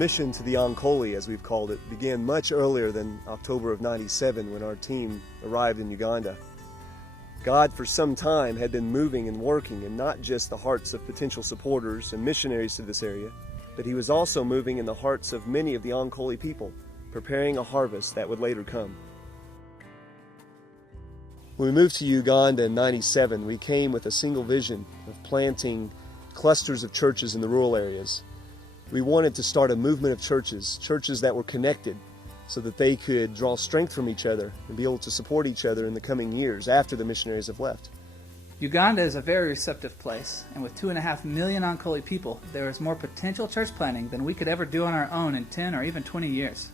mission to the Ankole, as we've called it, began much earlier than October of '97 when our team arrived in Uganda. God for some time had been moving and working in not just the hearts of potential supporters and missionaries to this area, but he was also moving in the hearts of many of the Ankole people, preparing a harvest that would later come. When we moved to Uganda in '97, we came with a single vision of planting clusters of churches in the rural areas. We wanted to start a movement of churches that were connected so that they could draw strength from each other and be able to support each other in the coming years after the missionaries have left. Uganda is a very receptive place, and with 2.5 million Ankole people, there is more potential church planting than we could ever do on our own in 10 or even 20 years.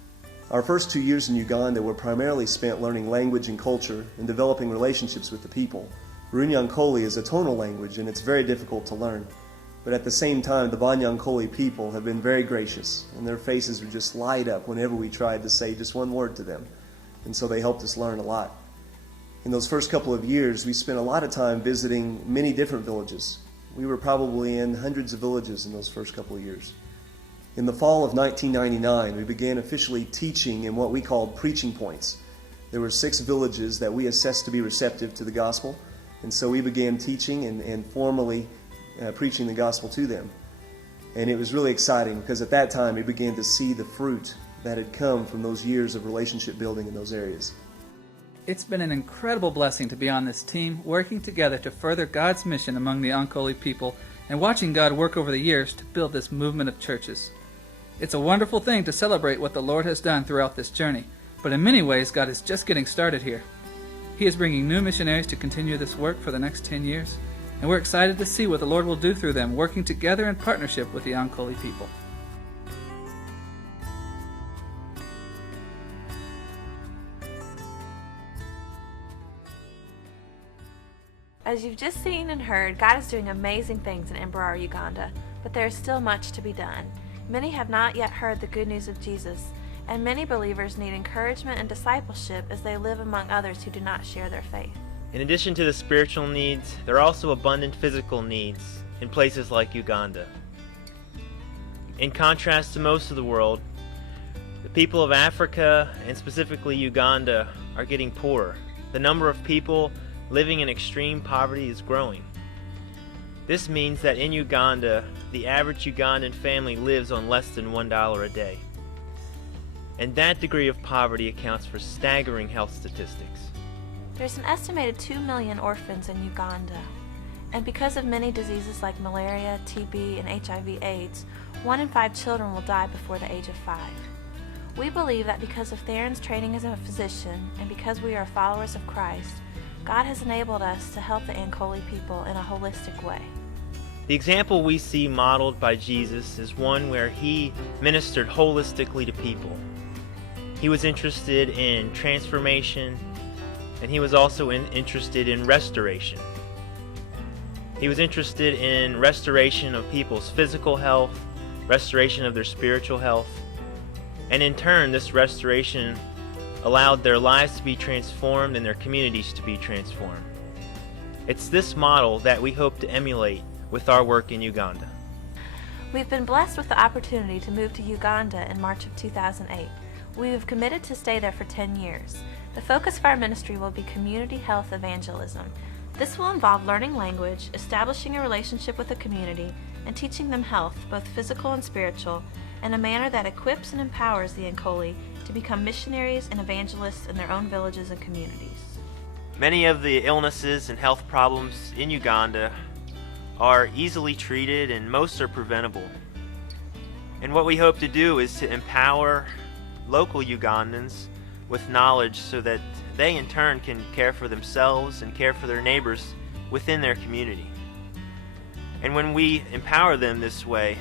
Our first 2 years in Uganda were primarily spent learning language and culture and developing relationships with the people. Runyankole is a tonal language and it's very difficult to learn. But at the same time, the Banyankole people have been very gracious, and their faces would just light up whenever we tried to say just one word to them. And so they helped us learn a lot. In those first couple of years, we spent a lot of time visiting many different villages. We were probably in hundreds of villages in those first couple of years. In the fall of 1999, we began officially teaching in what we called preaching points. There were 6 villages that we assessed to be receptive to the gospel, and so we began teaching and formally preaching the gospel to them. And it was really exciting because at that time we began to see the fruit that had come from those years of relationship building in those areas. It's been an incredible blessing to be on this team, working together to further God's mission among the Ankole people and watching God work over the years to build this movement of churches. It's a wonderful thing to celebrate what the Lord has done throughout this journey, but in many ways God is just getting started here. He is bringing new missionaries to continue this work for the next 10 years, and we're excited to see what the Lord will do through them, working together in partnership with the Ankole people. As you've just seen and heard, God is doing amazing things in Mbarara, Uganda, but there is still much to be done. Many have not yet heard the good news of Jesus, and many believers need encouragement and discipleship as they live among others who do not share their faith. In addition to the spiritual needs, there are also abundant physical needs in places like Uganda. In contrast to most of the world, the people of Africa, and specifically Uganda, are getting poorer. The number of people living in extreme poverty is growing. This means that in Uganda, the average Ugandan family lives on less than $1 a day. And that degree of poverty accounts for staggering health statistics. There's an estimated 2 million orphans in Uganda, and because of many diseases like malaria, TB, and HIV/AIDS, 1 in 5 children will die before the age of 5. We believe that because of Theron's training as a physician, and because we are followers of Christ, God has enabled us to help the Ankole people in a holistic way. The example we see modeled by Jesus is one where he ministered holistically to people. He was interested in transformation, and he was also interested in restoration. He was interested in restoration of people's physical health, restoration of their spiritual health, and in turn this restoration allowed their lives to be transformed and their communities to be transformed. It's this model that we hope to emulate with our work in Uganda. We've been blessed with the opportunity to move to Uganda in March of 2008. We have committed to stay there for 10 years. The focus of our ministry will be community health evangelism. This will involve learning language, establishing a relationship with the community, and teaching them health, both physical and spiritual, in a manner that equips and empowers the Ankole to become missionaries and evangelists in their own villages and communities. Many of the illnesses and health problems in Uganda are easily treated and most are preventable. And what we hope to do is to empower local Ugandans with knowledge so that they in turn can care for themselves and care for their neighbors within their community. And when we empower them this way,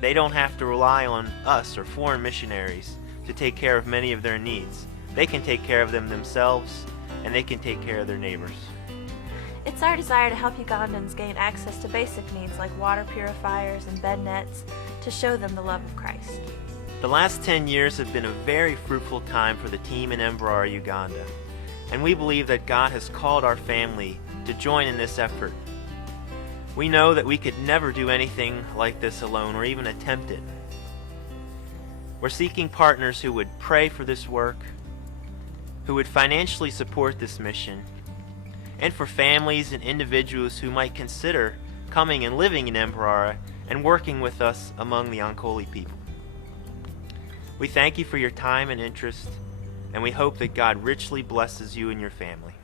they don't have to rely on us or foreign missionaries to take care of many of their needs. They can take care of them themselves, and they can take care of their neighbors. It's our desire to help Ugandans gain access to basic needs like water purifiers and bed nets to show them the love of Christ. The last 10 years have been a very fruitful time for the team in Mbarara, Uganda, and we believe that God has called our family to join in this effort. We know that we could never do anything like this alone or even attempt it. We're seeking partners who would pray for this work, who would financially support this mission, and for families and individuals who might consider coming and living in Emperora and working with us among the Ankole people. We thank you for your time and interest, and we hope that God richly blesses you and your family.